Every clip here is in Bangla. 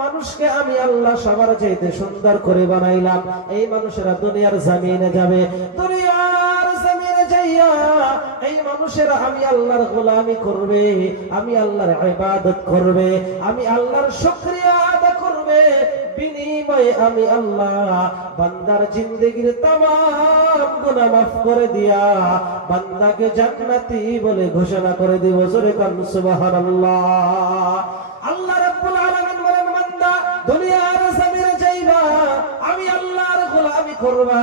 মানুষকে আমি আল্লাহ সবার চাইতে সুন্দর করে বানাইলাম। এই মানুষেরা দুনিয়ার জমিনে যাবে, দুনিয়ার জমিনে যাইয়া এই মানুষেরা আমি আল্লাহর গোলামি করবে, আমি আল্লাহর ইবাদত করবে, আমি আল্লাহর শুকরিয়া আদা করবে। বিনিময়ে আমি আল্লাহ বান্দার জিন্দেগির तमाम গুনাহ মাফ করে দিয়া বান্দাকে জান্নাতি বলে ঘোষণা করে দিব। জোরে কান সুবহানাল্লাহ। আল্লাহ রাব্বুল আলামিন বলেন, বান্দা দুনিয়ার জমিনে যাইবা, আমি আল্লাহর গোলামি করবা,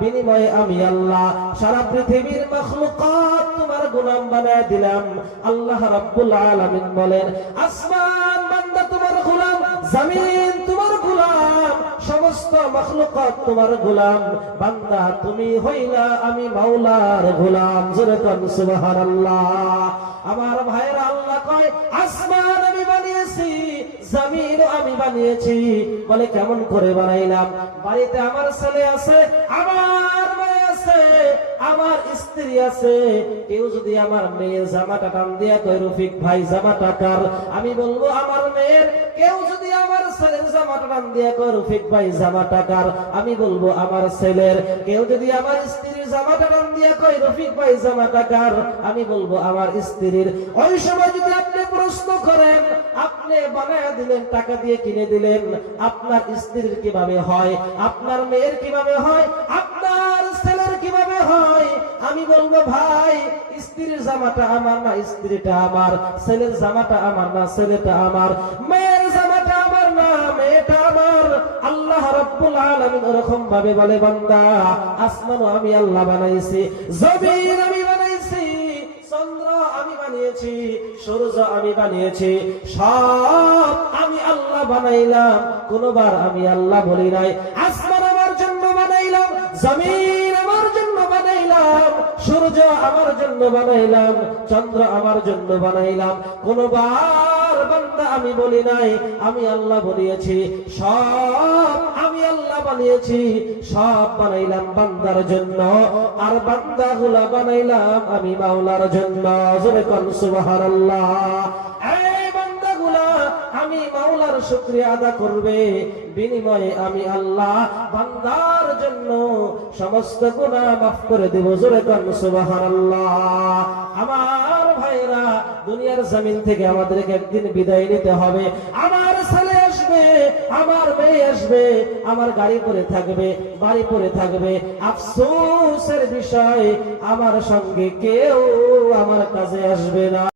বিনিময়ে আমি আল্লাহ সারা পৃথিবীর মাখলুকাত তোমার গোলাম বানায় দিলাম। আল্লাহ রাব্বুল আলামিন বলেন, আসমান বান্দা তোমার গোলাম, জমিন তোমার গোলাম, সমস্ত মাখলুকাত তোমার গোলাম। বান্দা তুমি হইলা আমি মাওলার গোলাম। জোরে কান সুবহানাল্লাহ। আমার ভাইরা, আল্লাহ কয় আসমান আমি বানিয়েছি, জমিন আমি বানিয়েছি। বলে কেমন করে বানাইলাম? বাড়িতে আমার ছেলে আছে, আমার মেয়ে আছে, আমার স্ত্রী আছে। কেউ যদি আমার মেয়ের জামাটা টান দিয়া কয় রফিক ভাই জামাটা কার, আমি বলবো আমার মেয়ের। কেউ যদি আমার ছেলের জামাটা টান দিয়া কয় রফিক ভাই জামাটা কার, আমি বলবো আমার ছেলের। কেউ যদি আমার স্ত্রীর জামাটা টান দিয়া কয় রফিক ভাই জামাটা কার, আমি বলবো আমার স্ত্রীর। ওই সময় যদি আপনি প্রশ্ন করেন, আপনি বানায় দিলেন, টাকা দিয়ে কিনে দিলেন, আপনার স্ত্রীর কিভাবে হয়, আপনার মেয়ের কিভাবে হয়, আপনার ছেলের কিভাবে হয়? আমি বলবো ভাই স্ত্রীর জামাটা আমার না, স্ত্রীটা আমার। ছেলের জামাটা আমার না, ছেলেটা আমার। মেয়ের জামাটা আমার না, মেয়েটা আমার। আল্লাহ রাব্বুল আলামিন এরকম ভাবে বলে, বান্দা আসমানও আমি আল্লাহ বানাইছি, জমিন আমি বানাইছি, চন্দ্র আমি বানিয়েছি, সূর্য আমি বানিয়েছি, সব আমি আল্লাহ বানাইলাম। কোনবার আমি আল্লাহ বলি নাই আসমান আমার জন্য বানাইলাম, জমিন আমার জন্য বানাইলাম, সূর্য আমার জন্য বানাইলাম, চন্দ্র আমার জন্য বানাইলাম। কোনবার বান্দা আমি বলি নাই আমি আল্লাহ বলিয়েছি। সব আমি আল্লাহ বানিয়েছি, সব বানাইলাম বান্দার জন্য, আর বান্দাগুলা বানাইলাম আমি মাওলার জন্য। জোরে কোন সুবহানাল্লাহ। এই বান্দাগুলা আমি মাওলার শুকরিয়া আদা করবে, বিনিময়ে আমি আল্লাহ বান্দার জন্য সমস্ত গুনাহ মাফ করে দেব। জোরে কোন সুবহানাল্লাহ। আমার ভাইরা, দুনিয়ার জমিন থেকে আমাদেরকে একদিন বিদায় নিতে হবে। আমার ছেলে আসবে, আমার মেয়ে আসবে, আমার গাড়ি পরে থাকবে, বাড়ি পরে থাকবে। আফসোসের বিষয়, আমার সঙ্গে কেউ আমার কাছে আসবে না।